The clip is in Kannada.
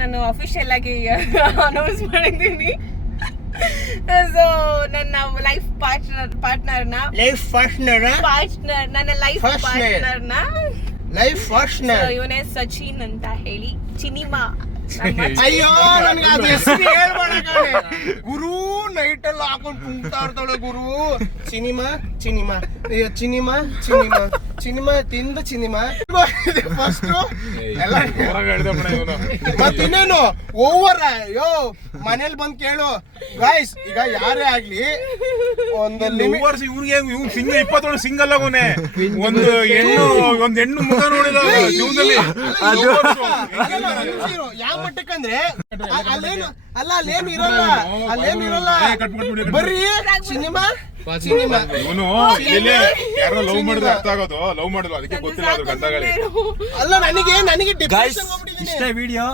ನಾನು ಅಫಿಷಿಯಲ್ ಆಗಿ ಅನೌನ್ಸ್ ಮಾಡಿದ್ದೀನಿ. ಸೊ ನನ್ನ ಲೈಫ್ ಪಾರ್ಟ್ನರ್ನ ನನ್ನ ಲೈಫ್ ಪಾರ್ಟ್ನರ್ನ ಇವನೇ ಸಚಿನ್ ಅಂತ ಹೇಳಿ ಚಿನಿಮಾ. ಅಯ್ಯೋ ನನ್ಗೆ ಅದು ಹೆಸರು ಹೇಳ್ಬೇಡ ಕಣೆ. ಗುರು ನೈಟ್ ಎಲ್ಲ ಹಾಕೊಂಡು ಕುಂತಾ ಇರ್ತಾಳೆ ಗುರು. ಸಿನಿಮಾ ಚಿನಿಮಾ ಚಿನಿಮಾ ಚಿನಿಮಾ ಚಿನಿಮಾ ತಿಂದ ಚಿನಿಮಾ ಫಸ್ಟ್ ಎಲ್ಲ ಮತ್ತಿನ್ನೇನು ಓವರ್. ಅಯ್ಯೋ ಮನೇಲಿ ಬಂದ್ ಕೇಳು ಗಾಯ್ಸ್, ಈಗ ಯಾರೇ ಆಗ್ಲಿ ಒಂದು ಇವ್ರಿಗೆ ಸಿಂಗ್ 20 ಸಿಂಗಲ್ ಆಗೋನೆ. ಒಂದು ಹೆಣ್ಣು ಮುಖ ನೋಡಿಲ್ಲ ಜೀವನದಲ್ಲಿ. ಯಾವ ಮಟ್ಟಕ್ಕಂದ್ರೆ ಅಲ್ಲೇನು ಇರಲ್ಲ ಬರ್ರಿ ಸಿನಿಮಾ ಸಿನಿಮಾ. ಇವನು ಯಾರೋ ಲವ್ ಮಾಡಿದ್ರೆ ಅರ್ಥ ಆಗೋದು, ಲವ್ ಮಾಡಿದ್ರು ಅದಕ್ಕೆ ಗೊತ್ತಿಲ್ಲ ಅದು ಗಂಧಗಳಿಗೆ. ಅಲ್ಲ ನನಗೆ ಡಿಪ್ರೆಷನ್ ಹೋಗ್ಬಿಟ್ಟಿದ್ದೀನಿ. ಇಷ್ಟ ವಿಡಿಯೋ